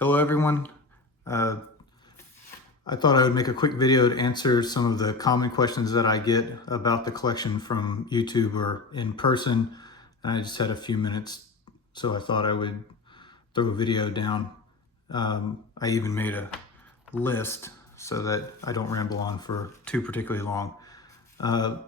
Hello everyone. I thought I would make a quick video to answer some of the common questions that I get about the collection from YouTube or in person. And I just had a few minutes, so I thought I would throw a video down. I even made a list so that I don't ramble on for too particularly long. For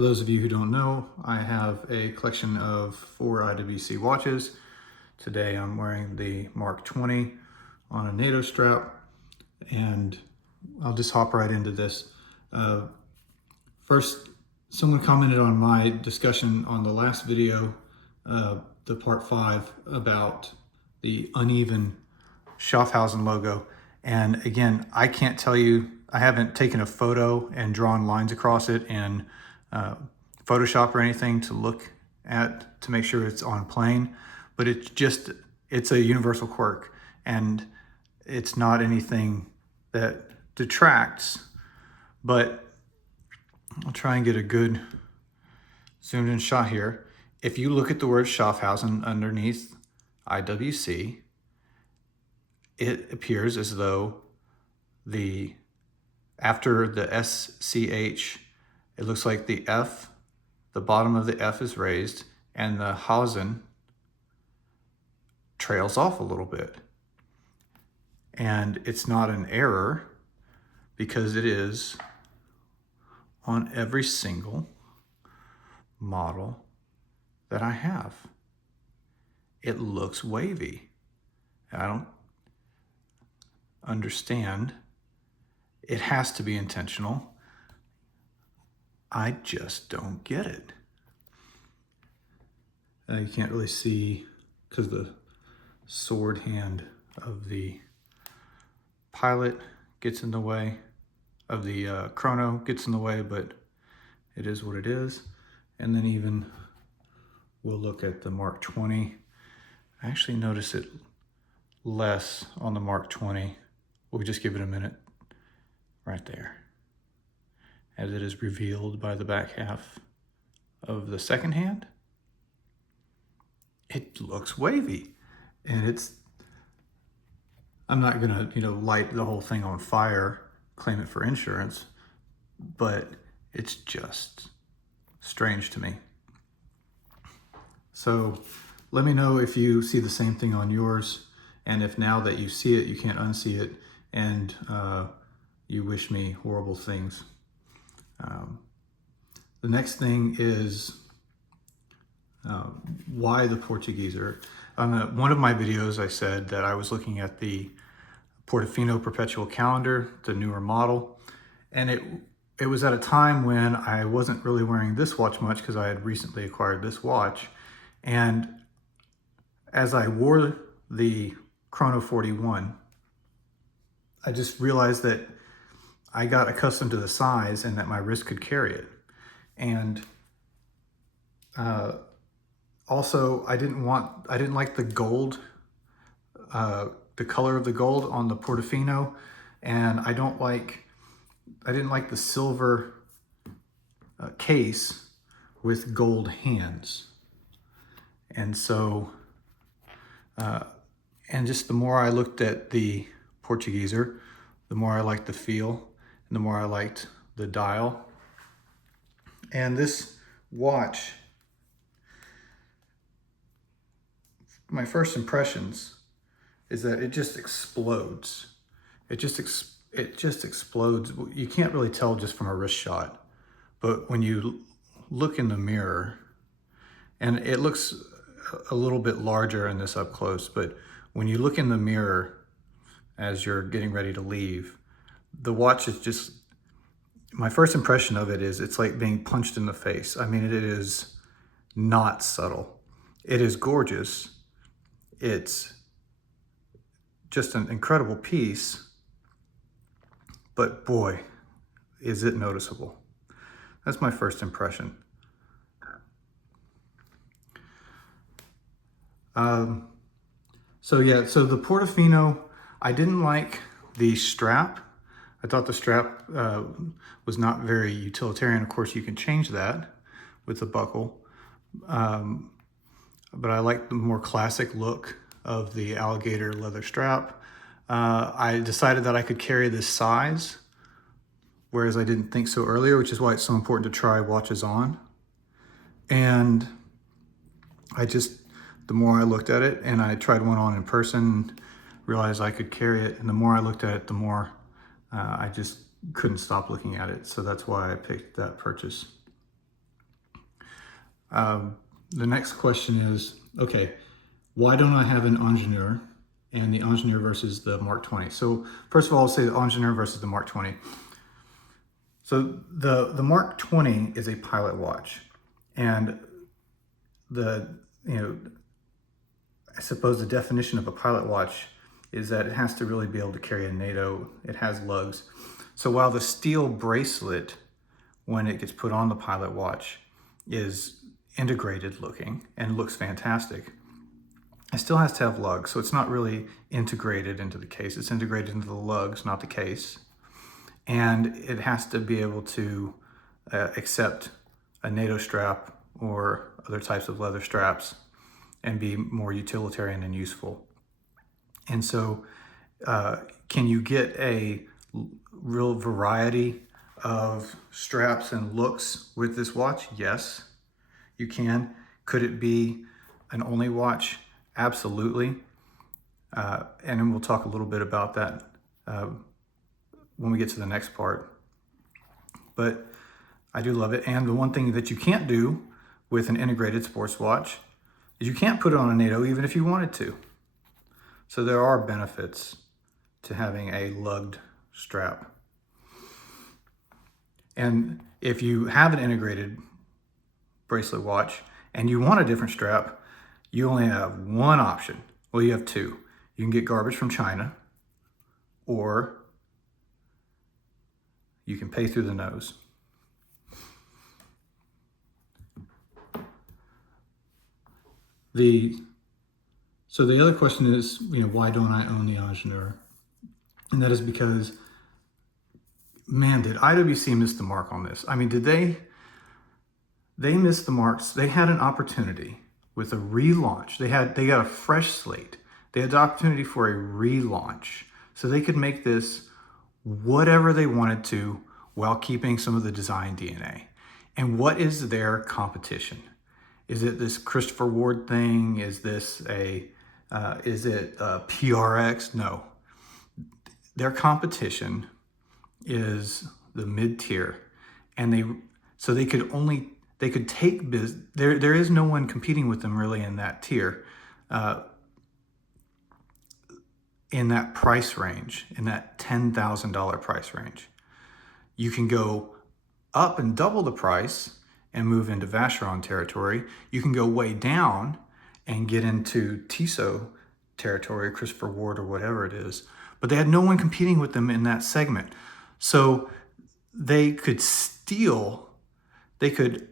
those of you who don't know, I have a collection of 4 IWC watches. Today I'm wearing the Mark 20 on a NATO strap, and I'll just hop right into this. First, someone commented on my discussion on the last video, the part 5, about the uneven SCHAFFHAUSEN logo. And again, I can't tell you, I haven't taken a photo and drawn lines across it in Photoshop or anything to look at to make sure it's on plane. But it's a universal quirk, and it's not anything that detracts, but I'll try and get a good zoomed in shot here. If you look at the word SCHAFFHAUSEN underneath IWC, it appears as though after the SCH, it looks like the F, the bottom of the F is raised, and the Hausen trails off a little bit. And it's not an error because it is on every single model that I have. It looks wavy. I don't understand. It has to be intentional. I just don't get it. You can't really see because the sword hand of the pilot gets in the way, of the chrono gets in the way, but it is what it is. And then even we'll look at the Mark 20. I actually notice it less on the Mark 20. We'll just give it a minute right there, as it is revealed by the back half of the second hand. It looks wavy, and I'm not gonna, light the whole thing on fire, claim it for insurance, but it's just strange to me. So let me know if you see the same thing on yours, and if now that you see it, you can't unsee it, and you wish me horrible things. The next thing is why the Portugieser. On one of my videos, I said that I was looking at the Portofino perpetual calendar, the newer model, and it was at a time when I wasn't really wearing this watch much because I had recently acquired this watch. And as I wore the Chrono 41, I just realized that I got accustomed to the size and that my wrist could carry it. And also, I didn't like the gold, the color of the gold on the Portofino, and I didn't like the silver case with gold hands. And so, and just the more I looked at the Portugieser, the more I liked the feel, and the more I liked the dial. And this watch, my first impressions is that it just explodes. It just explodes. You can't really tell just from a wrist shot, but when you look in the mirror, and it looks a little bit larger in this up close, but when you look in the mirror as you're getting ready to leave, the watch is just, my first impression of it is it's like being punched in the face. I mean, it is not subtle. It is gorgeous. It's just an incredible piece, but boy, is it noticeable. That's my first impression. So the Portofino, I didn't like the strap. I thought the strap was not very utilitarian. Of course, you can change that with the buckle. But I like the more classic look of the alligator leather strap. I decided that I could carry this size, whereas I didn't think so earlier, which is why it's so important to try watches on. And the more I looked at it, and I tried one on in person, realized I could carry it, and the more I looked at it, the more I just couldn't stop looking at it. So that's why I picked that purchase. The next question is, okay, why don't I have an ingenieur and the ingenieur versus the Mark 20? So first of all, I'll say the ingenieur versus the Mark 20. So the Mark 20 is a pilot watch, and I suppose the definition of a pilot watch is that it has to really be able to carry a NATO. It has lugs. So while the steel bracelet, when it gets put on the pilot watch, is integrated looking and looks fantastic, it still has to have lugs. So it's not really integrated into the case. It's integrated into the lugs, not the case. And it has to be able to accept a NATO strap or other types of leather straps and be more utilitarian and useful. And so can you get a real variety of straps and looks with this watch? Yes, you can. Could it be an only watch? Absolutely. And then we'll talk a little bit about that when we get to the next part. But I do love it. And the one thing that you can't do with an integrated sports watch is you can't put it on a NATO even if you wanted to. So there are benefits to having a lugged strap. And if you have an integrated bracelet watch and you want a different strap, you only have one option. Well, you have two. You can get garbage from China, or you can pay through the nose. So the other question is, why don't I own the ingenieur? And that is because, man, did IWC miss the mark on this? I mean, did they missed the marks? They had an opportunity with a relaunch. They got a fresh slate. They had the opportunity for a relaunch, so they could make this whatever they wanted to while keeping some of the design DNA. And what is their competition? Is it this Christopher Ward thing? Is it PRX? No. Their competition is the mid-tier, and they could take business. There is no one competing with them really in that tier, in that price range, in that $10,000 price range. You can go up and double the price and move into Vacheron territory. You can go way down and get into Tissot territory, Christopher Ward or whatever it is. But they had no one competing with them in that segment. So they could steal the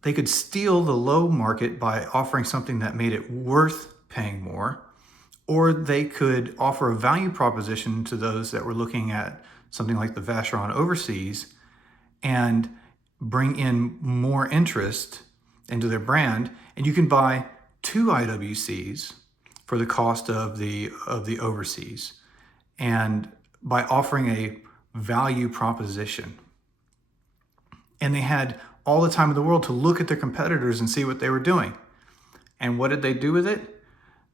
low market by offering something that made it worth paying more, or they could offer a value proposition to those that were looking at something like the Vacheron Overseas and bring in more interest into their brand. And you can buy two IWCs for the cost of the Overseas, and by offering a value proposition. And they had all the time in the world to look at their competitors and see what they were doing. And what did they do with it?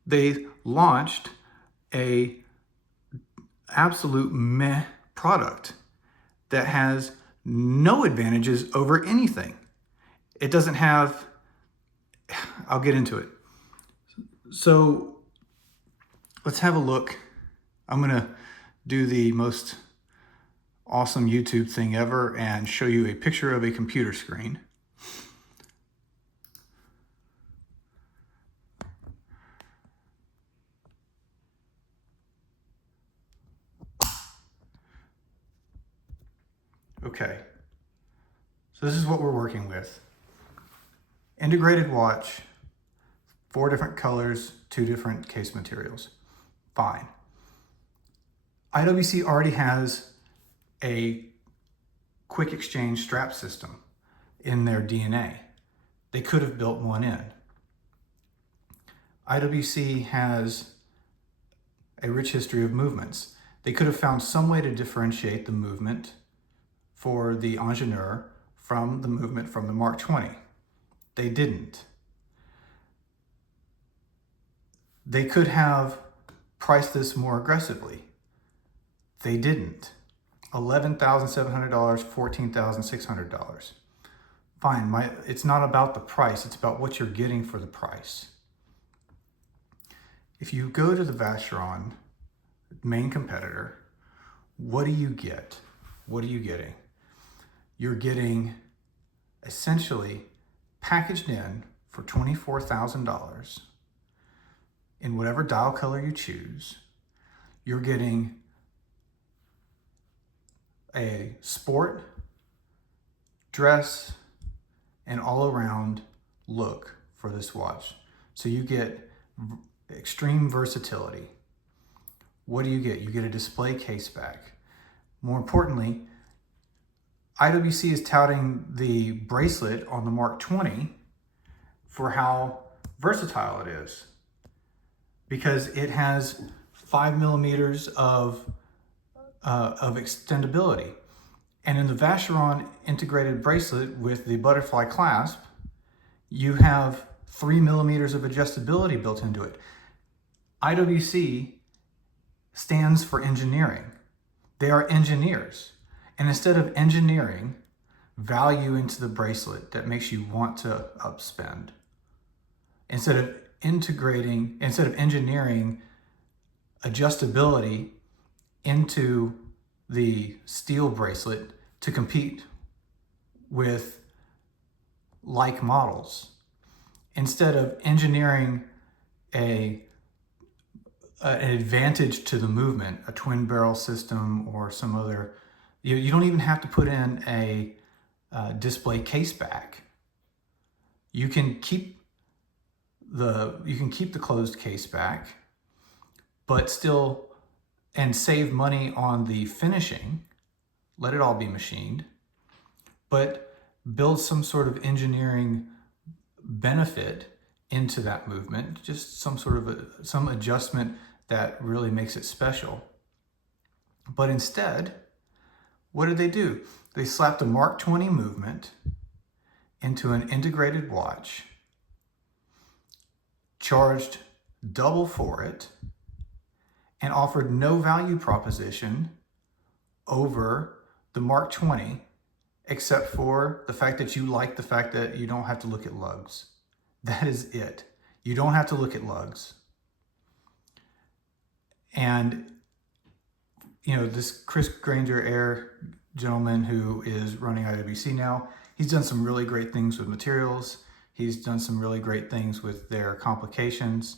They launched a absolute meh product that has no advantages over anything. It doesn't have, I'll get into it. So let's have a look. I'm gonna do the most awesome YouTube thing ever and show you a picture of a computer screen. Okay, so this is what we're working with. Integrated watch, 4 different colors, 2 different case materials. Fine. IWC already has a quick exchange strap system in their DNA. They could have built one in. IWC has a rich history of movements. They could have found some way to differentiate the movement for the ingenieur from the movement from the Mark 20. They didn't. They could have priced this more aggressively. They didn't. $11,700, $14,600. Fine, it's not about the price, it's about what you're getting for the price. If you go to the Vacheron main competitor, what do you get? What are you getting? You're getting essentially packaged in for $24,000 in whatever dial color you choose. You're getting a sport, dress, and all-around look for this watch. So you get extreme versatility. What do you get? You get a display case back. More importantly, IWC is touting the bracelet on the Mark 20 for how versatile it is, because it has 5 millimeters of extendability. And in the Vacheron integrated bracelet with the butterfly clasp, you have 3 millimeters of adjustability built into it. IWC stands for engineering. They are engineers. And instead of engineering value into the bracelet that makes you want to upspend, instead of engineering adjustability into the steel bracelet to compete with like models, instead of engineering an advantage to the movement, a twin barrel system or some other, you don't even have to put in a display case back. You can keep the closed case back, but still, and save money on the finishing, let it all be machined, but build some sort of engineering benefit into that movement, just some sort of some adjustment that really makes it special. But instead, what did they do? They slapped a Mark 20 movement into an integrated watch, charged double for it, and offered no value proposition over the Mark 20, except for the fact that you like the fact that you don't have to look at lugs. That is it. You don't have to look at lugs. And, this Chris Granger Air gentleman who is running IWC now, he's done some really great things with materials. He's done some really great things with their complications,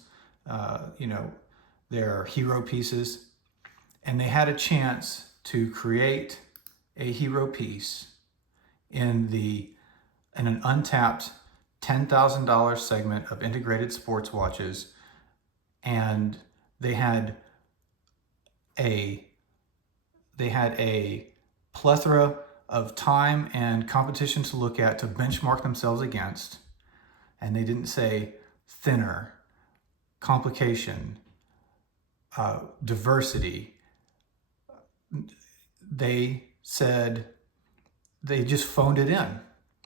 their hero pieces. And they had a chance to create a hero piece in an untapped $10,000 segment of integrated sports watches. And they had a plethora of time and competition to look at to benchmark themselves against. And they didn't say thinner, complication, diversity. They said, they just phoned it in.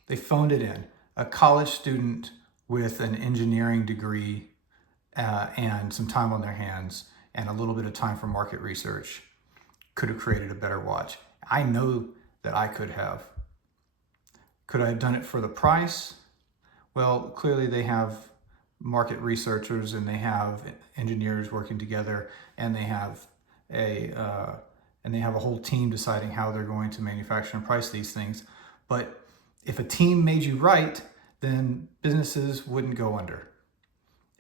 They phoned it in. A college student with an engineering degree and some time on their hands and a little bit of time for market research could have created a better watch. I know that I could have. Could I have done it for the price? Well, clearly they have market researchers and they have engineers working together, and they have a whole team deciding how they're going to manufacture and price these things. But if a team made you right, then businesses wouldn't go under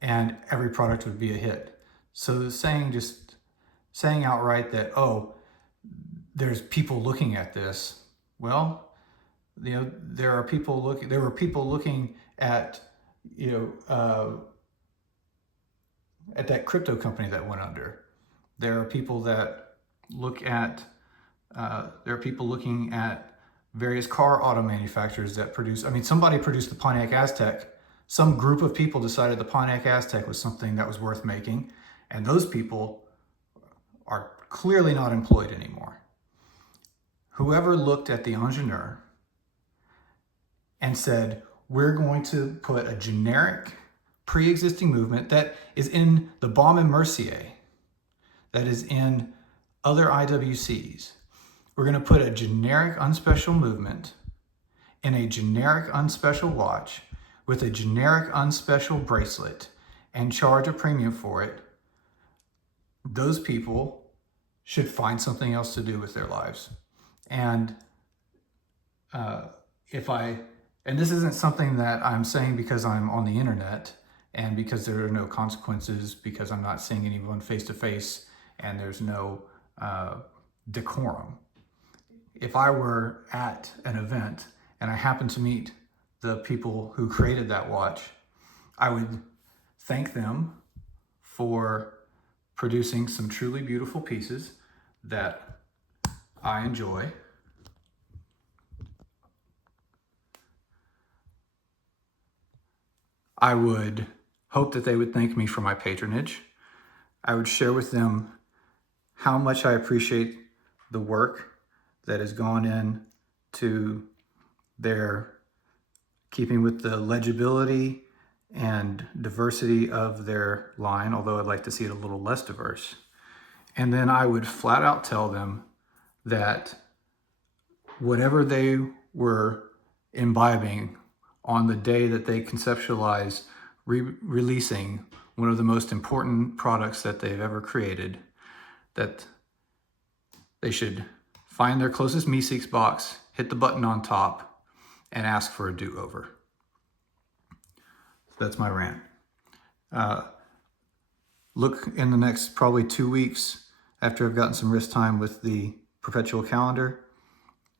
and every product would be a hit. So saying outright that, oh, there's people looking at this. Well, there were people looking at, at that crypto company that went under. There are people that look at, looking at various car auto manufacturers that produce, somebody produced the Pontiac Aztec Some group of people decided the Pontiac Aztec was something that was worth making, and those people are clearly not employed anymore. Whoever looked at the ingenieur and said, we're going to put a generic pre-existing movement that is in the Baume and Mercier, that is in other IWCs. We're going to put a generic unspecial movement in a generic unspecial watch with a generic unspecial bracelet and charge a premium for it. Those people should find something else to do with their lives. And and this isn't something that I'm saying because I'm on the internet and because there are no consequences, because I'm not seeing anyone face to face and there's no decorum. If I were at an event and I happened to meet the people who created that watch, I would thank them for producing some truly beautiful pieces that I enjoy. I would hope that they would thank me for my patronage. I would share with them how much I appreciate the work that has gone into their keeping with the legibility and diversity of their line, although I'd like to see it a little less diverse. And then I would flat out tell them that whatever they were imbibing on the day that they conceptualized releasing one of the most important products that they've ever created, that they should find their closest Meeseeks box, hit the button on top, and ask for a do-over. So that's my rant. Look in the next probably 2 weeks after I've gotten some wrist time with the perpetual calendar,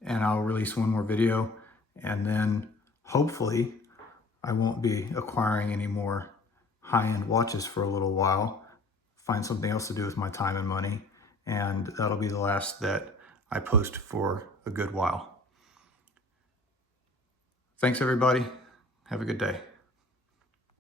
and I'll release one more video, and then hopefully I won't be acquiring any more high-end watches for a little while, find something else to do with my time and money, and that'll be the last that I post for a good while. Thanks everybody. Have a good day.